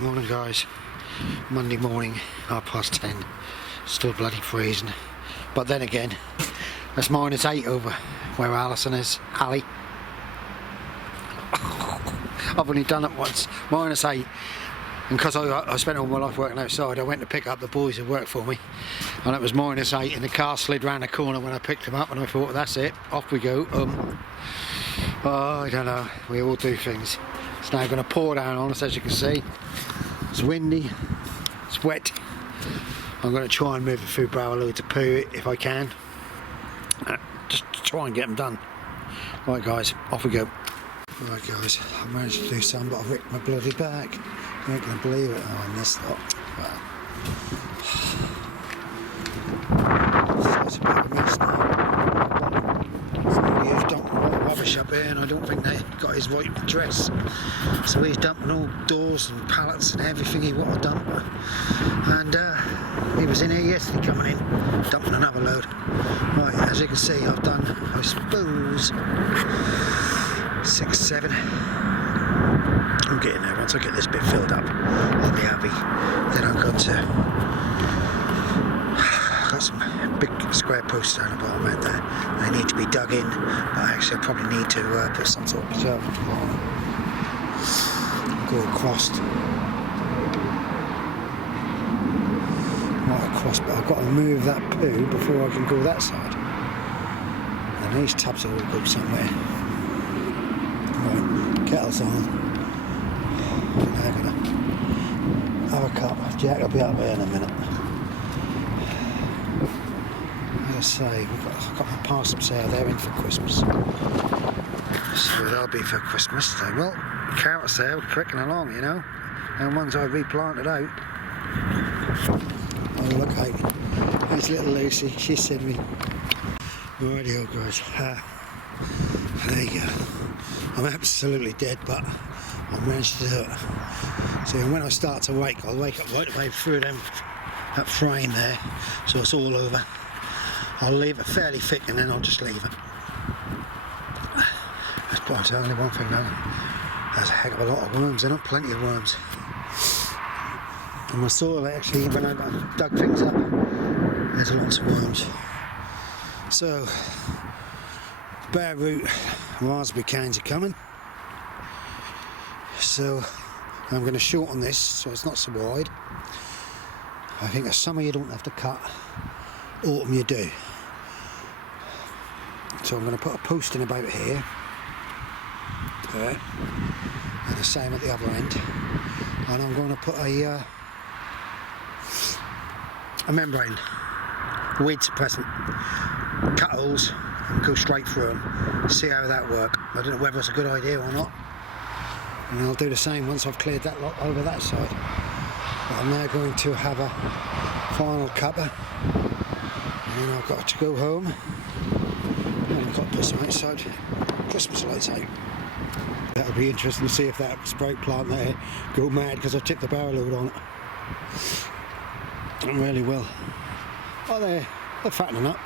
Morning guys, Monday morning, 10:30, still bloody freezing, but then again, it's -8 over where Alison is, Ali. I've only done it once, -8, and because I spent all my life working outside, I went to pick up the boys who work for me, and it was -8, and the car slid round the corner when I picked them up, and I thought, that's it, off we go. Oh, I don't know, we all do things. It's now going to pour down on us, as you can see. It's windy, it's wet. I'm going to try and move a few barrel loads of poo if I can. Just to try and get them done. Right guys, off we go. Right guys, I managed to do some, but I've ripped my bloody back. You ain't going to believe it. Oh, I missed that. Wow. It's a bit of a mess now. Somebody who's dumping a lot of rubbish up here, and I don't think they got his right address. So he's dumping all doors and pallets and everything he wanted to dump. And he was in here yesterday coming in, dumping another load. Right, as you can see, I've done, I suppose, 6, 7. I'm getting there. Once I get this bit filled up, I'll be happy. Then I'm going to got some big square posts down the bottom end there. They need to be dug in, but actually I probably need to put some sort of preservative on them. Go across. Right across, but I've got to move that poo before I can go that side. And these tubs will all go somewhere. Right, kettle's on. Now I'm gonna have a cup. Jack will be up there in a minute. As I say, I've got my parsnips there, they're in for Christmas. So they'll be for Christmas. They will. Carrots there, pricking along, you know. And ones I replanted out. Oh look, hey, there's little Lucy, she sent me. Rightio guys, there you go. I'm absolutely dead, but I managed to do it. So when I start to wake, I'll wake up right away through that frame there, so it's all over. I'll leave it fairly thick and then I'll just leave it. That's probably only one thing though. There's a heck of a lot of worms in it, plenty of worms. And my soil actually, when I dug things up, there's lots of worms. So, bare root raspberry canes are coming. So, I'm going to shorten this so it's not so wide. I think summer you don't have to cut, autumn you do. So I'm going to put a post in about here. There. And the same at the other end. And I'm going to put a membrane, weed suppressant, cut holes and go straight through them, see how that works. I don't know whether it's a good idea or not, and I'll do the same once I've cleared that lot over that side. But I'm now going to have a final cuppa, and then I've got to go home, and I've got to put some outside Christmas lights out. That'll be interesting to see if that sprout plant there go mad because I tipped the barrel load on it. It really will. Oh, they're fattening up.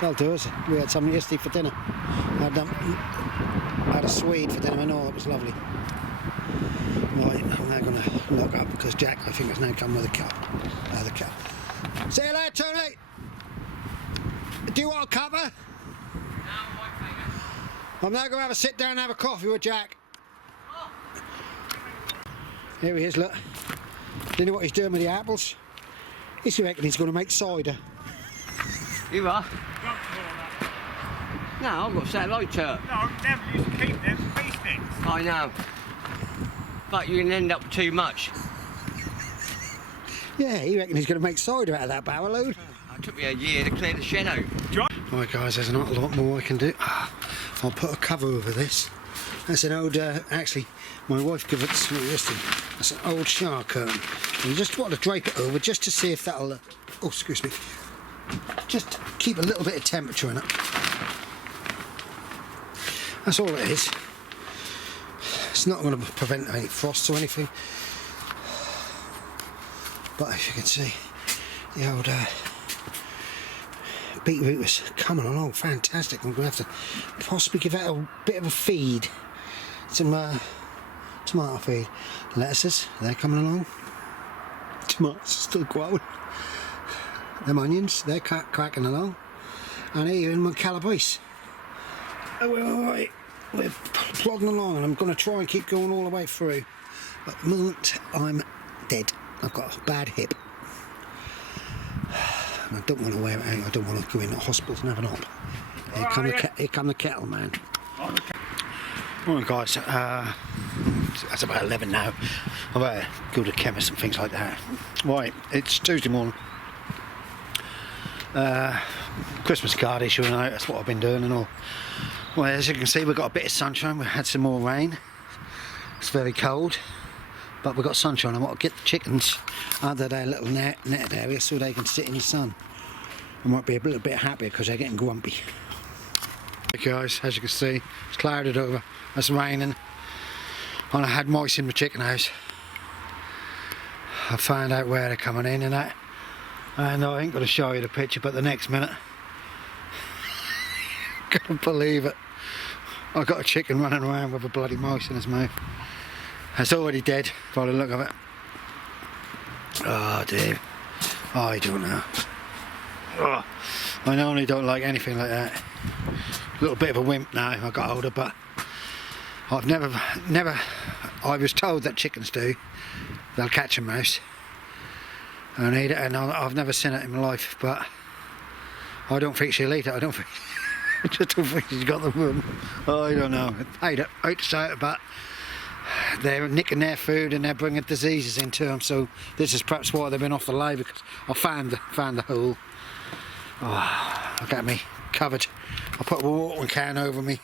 They'll do us. We had something yesterday for dinner. I had a Swede for dinner and all. It was lovely. Right, I'm now going to lock up because Jack, I think, has now come with a cup. The cup. Say hello, Tony. Do you want a cuppa? I'm now going to have a sit down and have a coffee with Jack. Here he is, look. Do you know what he's doing with the apples? He's reckon he's going to make cider. You are? No, I've got satellite turf. No, never used to keep them for bee sticks. I know. But you can end up too much. Yeah, he reckon he's going to make cider out of that barrel load. It took me a year to clear the shed out. Right guys, there's not a lot more I can do. I'll put a cover over this. That's an old, actually, my wife gave it to me yesterday. That's an old shower curtain. And you just want to drape it over just to see if that'll, oh excuse me, just keep a little bit of temperature in it. That's all it is. It's not going to prevent any frost or anything. But if you can see, the old beetroot is coming along some possibly give it a bit of a feed. Some tomato feed. Lettuces, they're coming along. Tomatoes are still growing. Them onions, they're cracking along. And here in my calabrese. We're plodding along, and I'm going to try and keep going all the way through. But at the moment, I'm dead. I've got a bad hip. And I don't want to wear it out. I don't want to go in the hospital and have an op. Here come the kettle man. Alright guys, that's about 11 now. I better go to the chemist and things like that. Right, it's Tuesday morning. Christmas card issuing out, that's what I've been doing and all. Well, as you can see, we've got a bit of sunshine. We've had some more rain. It's very cold, but we've got sunshine. I want to get the chickens under their little netted area so they can sit in the sun. I might be a little bit happy because they're getting grumpy. Okay guys, as you can see, it's clouded over. It's raining, and I had mice in my chicken house. I found out where they're coming in and that, and I ain't going to show you the picture, but the next minute, can't believe it, I got a chicken running around with a bloody mouse in his mouth. It's already dead by the look of it. Oh dear, I don't know. Oh, I normally don't like anything like that. A little bit of a wimp now I got older, but I've never, I was told that chickens do, they'll catch a mouse and eat it, and I've never seen it in my life, but I don't think she'll eat it. I just don't think she's got the room. I don't know, I hate to say it, but they're nicking their food and they're bringing diseases into them, so this is perhaps why they've been off the lay, because I found the hole. Oh, look at me, covered. I put a watering can over me.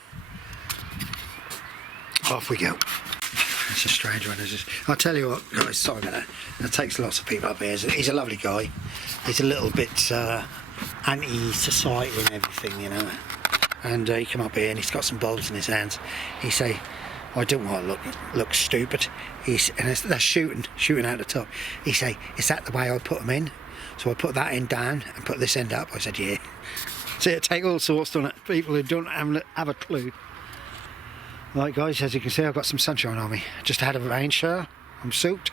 Off we go. It's a strange one. I'll tell you what, guys, sorry about that. That takes lots of people up here. He's a lovely guy. He's a little bit anti-society and everything, you know. And he come up here and he's got some bulbs in his hands. He say, I don't want to look stupid. And they're shooting out the top. He say, is that the way I put them in? So I put that end down and put this end up. I said, yeah. So it take all sorts on it. People who don't have a clue. Right guys, as you can see, I've got some sunshine on me. Just had a rain shower. I'm soaked.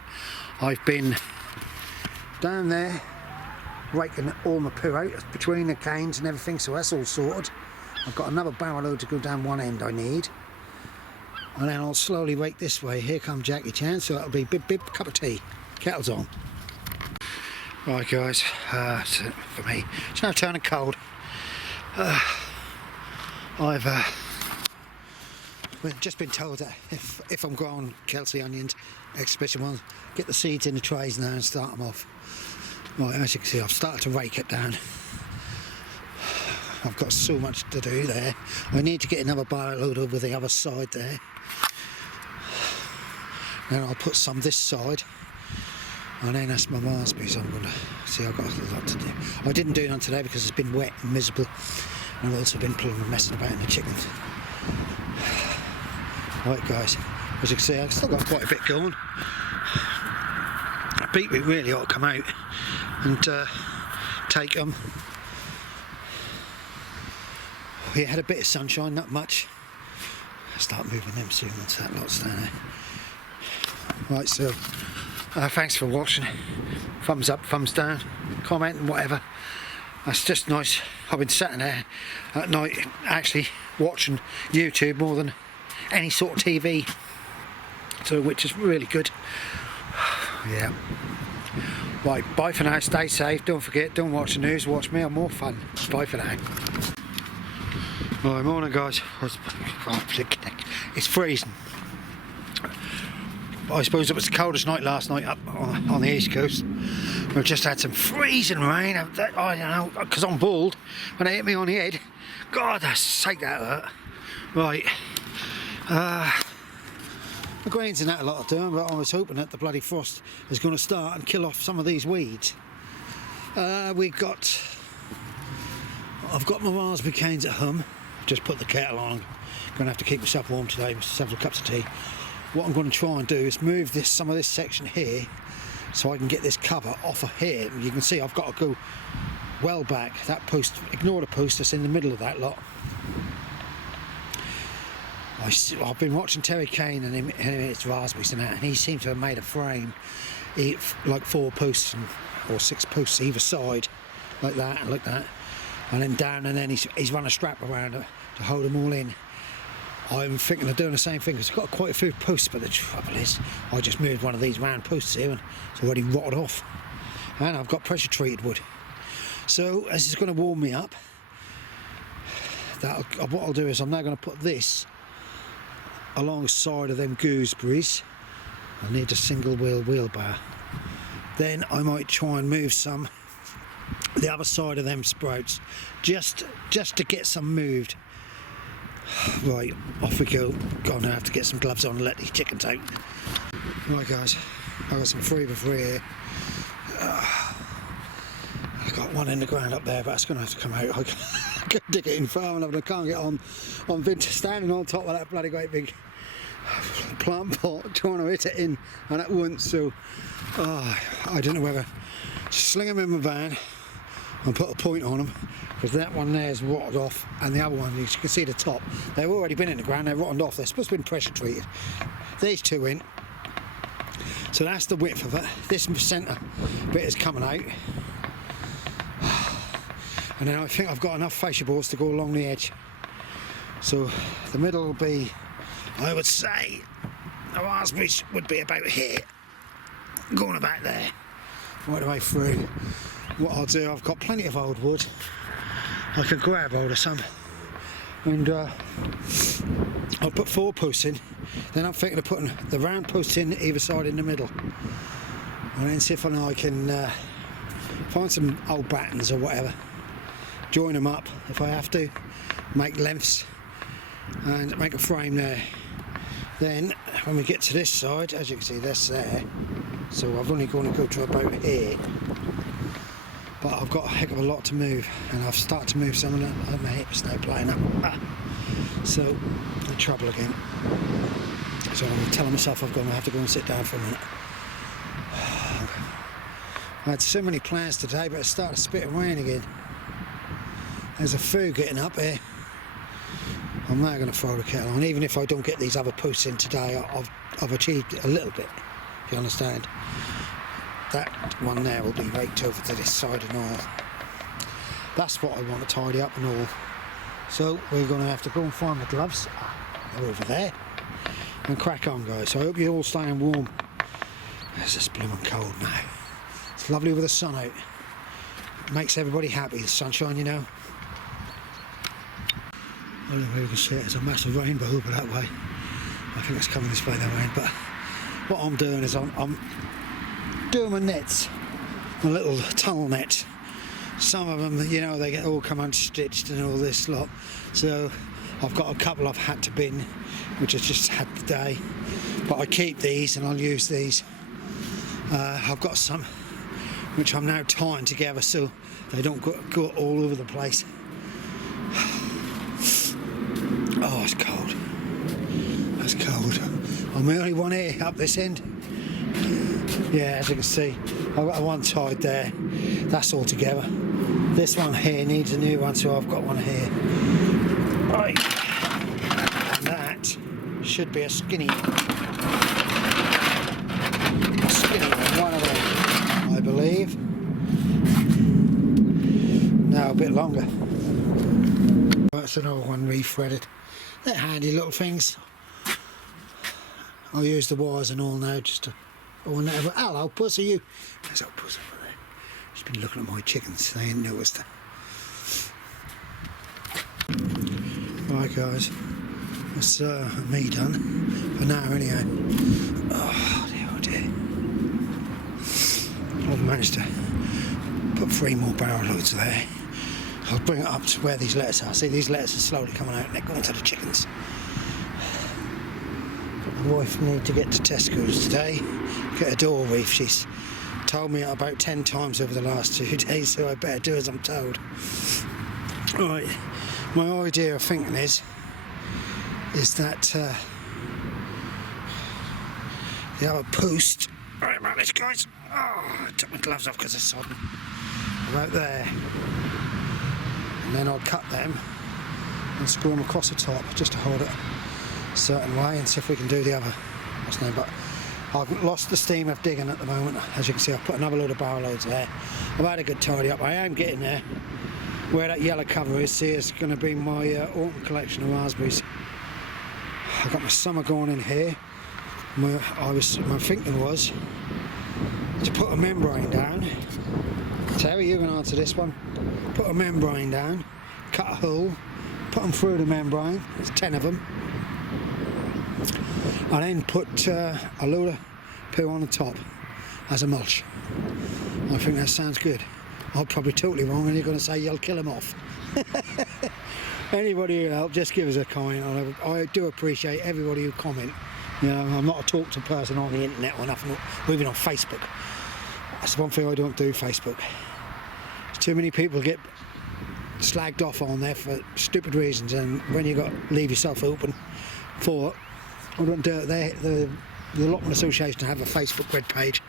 I've been down there raking all my poo out between the canes and everything, so that's all sorted. I've got another barrel load to go down one end I need. And then I'll slowly rake this way. Here comes Jackie Chan, so that'll be bib cup of tea. Kettle's on. Right guys, that's it for me. It's now turning cold. I've just been told that if I'm growing Kelsey onions, exhibition ones, get the seeds in the trays now and start them off. Right, as you can see, I've started to rake it down. I've got so much to do there. I need to get another barrel load over the other side there. Then I'll put some this side. And then that's my raspberries. I'm going to see, I've got a lot to do. I didn't do none today because it's been wet and miserable. And I've also been pulling and messing about in the chickens. Right guys, as you can see, I've still got quite a bit going. The beetroot really ought to come out and take them. We had a bit of sunshine, not much. I'll start moving them soon once that lot's down there. Right, so thanks for watching. Thumbs up, thumbs down, comment and whatever. That's just nice. I've been sitting there at night actually watching YouTube more than any sort of TV, so which is really good. Yeah. Right, bye for now, stay safe, don't forget, don't watch the news, watch me, I'm more fun. Bye for now. Right, morning guys. It's freezing. I suppose it was the coldest night last night up on the east coast. We've just had some freezing rain. I don't know, because I'm bald. When it hit me on the head, God, that's sake that hurt. Right. The grains and that a lot of doing, but I was hoping that the bloody frost is going to start and kill off some of these weeds. I've got my raspberry canes at home. Just put the kettle on. I'm going to have to keep myself warm today with several cups of tea. What I'm going to try and do is move some of this section here so I can get this cover off of here. You can see I've got to go well back. That post, ignore the post that's in the middle of that lot. I've been watching Terry Kane and his raspberries and that, and he seemed to have made a frame, like 4 posts or 6 posts either side, like that and like that, and then down, and then he's run a strap around it to hold them all in. I'm thinking of doing the same thing because it's got quite a few posts, but the trouble is I just moved one of these round posts here and it's already rotted off, and I've got pressure treated wood. So as it's going to warm me up, what I'll do is I'm now going to put this alongside of them gooseberries. I need a single wheel bar. Then I might try and move some the other side of them sprouts just to get some moved. Right, off we go. Gonna have to get some gloves on and let these chickens out. Right guys, I've got some 3x3 here. I've got one in the ground up there, but it's gonna have to come out. I can dig it in far enough and I can't get on Vince standing on top of that bloody great big plant pot trying to hit it in and at once. So I don't know whether sling them in my van and put a point on them, because that one there is rotted off, and the other one, you can see the top, they've already been in the ground, they're rotted off, they're supposed to have been pressure treated. These 2 in, so that's the width of it. This centre bit is coming out, and then I think I've got enough fascia boards to go along the edge. So the middle will be, I would say, the raspberries would be about here, going about there, right the way through. What I'll do, I've got plenty of old wood, I can grab hold of some, and I'll put 4 posts in. Then I'm thinking of putting the round posts in either side in the middle, and then see if I can find some old battens or whatever, join them up if I have to, make lengths and make a frame there. Then when we get to this side, as you can see, that's there, so I've only got to go to about here, but I've got a heck of a lot to move, and I've started to move some of my hips now playing up. So in trouble again. So I'm telling myself I'm going to have to go and sit down for a minute. I had so many plans today, but it started to spit rain again. There's a foo getting up here. I'm now going to throw the kettle on. Even if I don't get these other posts in today, I've achieved a little bit, if you understand. That one there will be raked over to this side and all. That's what I want to tidy up and all. So we're going to have to go and find the gloves. They're over there. And crack on, guys. So I hope you're all staying warm. It's just blooming cold now. It's lovely with the sun out. It makes everybody happy, the sunshine, you know. I don't know where you can see it. There's a massive rainbow over that way. I think it's coming this way, the rain. But what I'm doing is I'm doing my nets, my little tunnel nets. Some of them, you know, they get all come unstitched and all this lot. So I've got a couple I've had to bin, which I just had today. But I keep these and I'll use these. I've got some which I'm now tying together so they don't go all over the place. Oh, it's cold. It's cold. I'm the only one here up this end. Yeah, as you can see, I've got one tied there. That's all together. This one here needs a new one, so I've got one here. Right. And that should be a skinny one. One of them, I believe. No, a bit longer. That's another one re-threaded. They're handy little things. I'll use the wires and all now just to... Oh, never. Hello, pussy, you. There's that pussy over there. She's been looking at my chickens. They ain't noticed her. Right, guys. That's me done. For now, anyhow. Oh, dear, oh dear. I've managed to put 3 more barrel loads there. I'll bring it up to where these lettuce are. See, these lettuce are slowly coming out and they're going to the chickens. My wife needs to get to Tesco's today, get a door reef. She's told me about 10 times over the last 2 days, so I better do as I'm told. Right, my idea of thinking is that the other post, right about this, guys. Oh, I took my gloves off because they're sodden. About there. And then I'll cut them and screw them across the top just to hold it certain way and see if we can do the other. What's the name? But I've lost the steam of digging at the moment. As you can see, I've put another load of barrel loads there. I've had a good tidy up. I am getting there. Where that yellow cover is, see, it's going to be my autumn collection of raspberries. I've got my summer going in here. My thinking was to put a membrane down. Terry, you can answer this one. Put a membrane down, cut a hole, put them through the membrane. There's 10 of them. And then put a load of poo on the top as a mulch. I think that sounds good. I'm probably totally wrong, and you're going to say you'll kill them off. Anybody who help, just give us a comment. I do appreciate everybody who comment. You know, I'm not a talk-to person on the internet or nothing, or even on Facebook. That's the one thing I don't do, Facebook. Too many people get slagged off on there for stupid reasons, and when you got to leave yourself open for it, I don't do it there. The Allotment Association have a Facebook web page,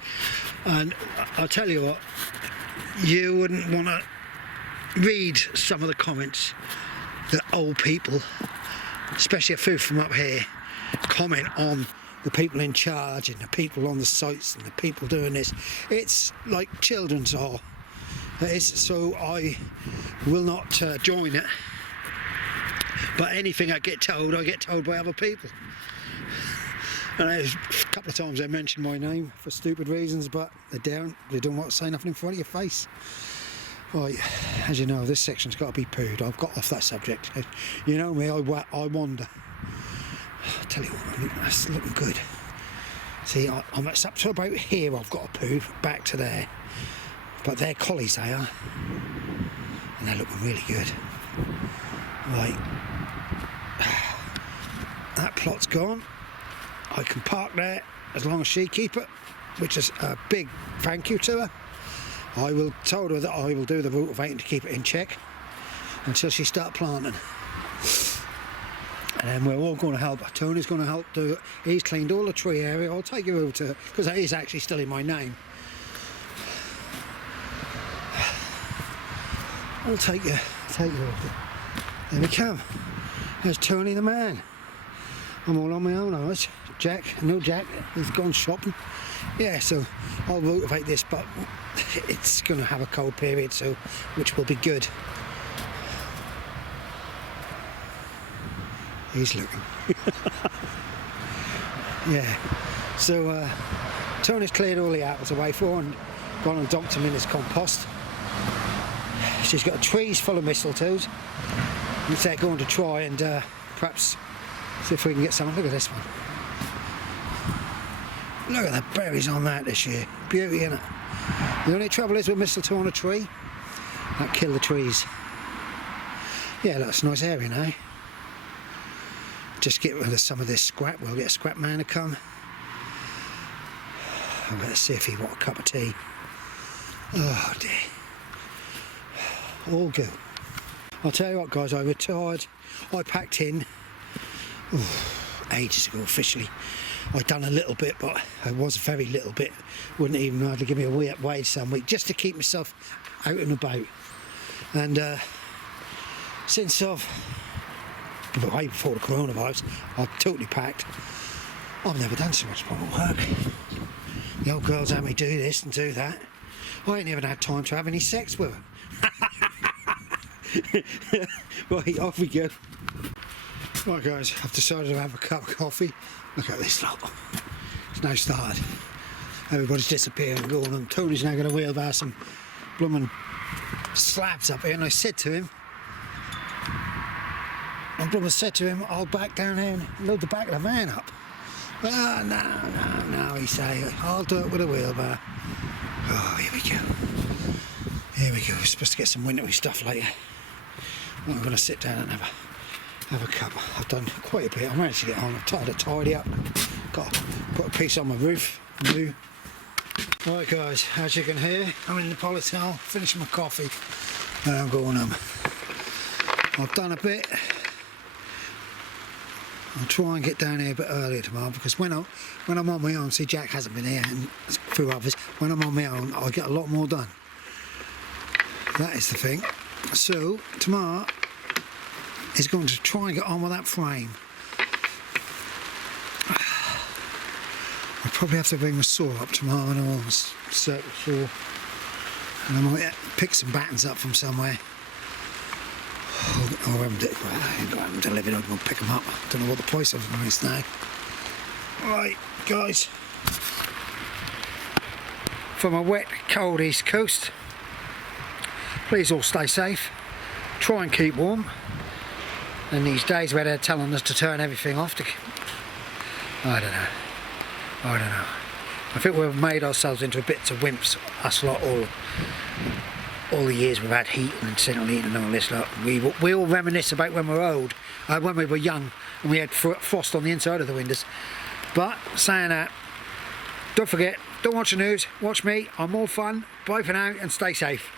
and I'll tell you what, you wouldn't want to read some of the comments that old people, especially a few from up here, comment on the people in charge and the people on the sites and the people doing this. It's like children's are. So I will not join it. But anything I get told by other people. And a couple of times they mentioned my name for stupid reasons, but they don't want to say nothing in front of your face. Right, as you know, this section's got to be pooed. I've got off that subject. You know me, I wander. I tell you what, that's looking good. See, I'm up to about here. I've got a poo back to there, but they're collies, they are, and they're looking really good. Right, that plot's gone. I can park there as long as she keep it, which is a big thank you to her. I will tell her that I will do the rotavating to keep it in check until she starts planting. And then we're all going to help. Tony's going to help do it. He's cleaned all the tree area. I'll take you over to it, because that is actually still in my name. I'll take you over. There we come. There's Tony the man. I'm all on my own, I was. Jack, he's gone shopping. Yeah, so I'll rotivate this, but it's going to have a cold period, so which will be good. He's looking. Yeah. So Tony's cleared all the apples away for and gone and dumped them in his compost. She's got trees full of mistletoes. Which they're going to try and perhaps see if we can get some. Look at this one. Look at the berries on that this year. Beauty, innit? The only trouble is with mistletoe on a tree, that kill the trees. Yeah, that's a nice area now. Just get rid of some of this scrap. We'll get a scrap man to come. I'm going to see if he wants a cup of tea. Oh dear. All good. I'll tell you what, guys, I retired. I packed in ages ago officially. I'd done a little bit, but it was a very little bit. Wouldn't even hardly give me a wage some week, just to keep myself out and about. And since way before the coronavirus, I've totally packed. I've never done so much proper work. The old girls had me do this and do that. I ain't even had time to have any sex with her. Right, off we go. Right guys, I've decided to have a cup of coffee. Look at this lot. It's now started. Everybody's disappeared and gone, and Tony's now going to wheelbarrow some blooming slabs up here, and I said to him, I'll back down here and load the back of the van up. Well, no, he say, I'll do it with a wheelbarrow. Oh, here we go. We're supposed to get some wintry stuff later. I'm going to sit down and have a cup. I've done quite a bit. I managed to get on. I've tried to tidy up. Got to put a piece on my roof. New. Right guys, as you can hear, I'm in the Polytunnel, finishing my coffee, and I'm going home. I've done a bit. I'll try and get down here a bit earlier tomorrow, because when I'm on my own, see, Jack hasn't been here and a few others, when I'm on my own I get a lot more done. That is the thing. So tomorrow is going to try and get on with that frame. I'll probably have to bring my saw up tomorrow and I'll circle saw. And I might pick some battens up from somewhere. Or I haven't delivered, I'm going to pick them up. I don't know what the price of them is now. Right, guys. From a wet, cold east coast, please all stay safe. Try and keep warm. And these days where they're telling us to turn everything off, I don't know. I think we've made ourselves into a bit of wimps, us lot, all the years we've had heat and central heat and all this lot. We all reminisce about when we were old, when we were young, and we had frost on the inside of the windows. But saying that, don't forget, don't watch the news, watch me. I'm more fun. Bye for now and stay safe.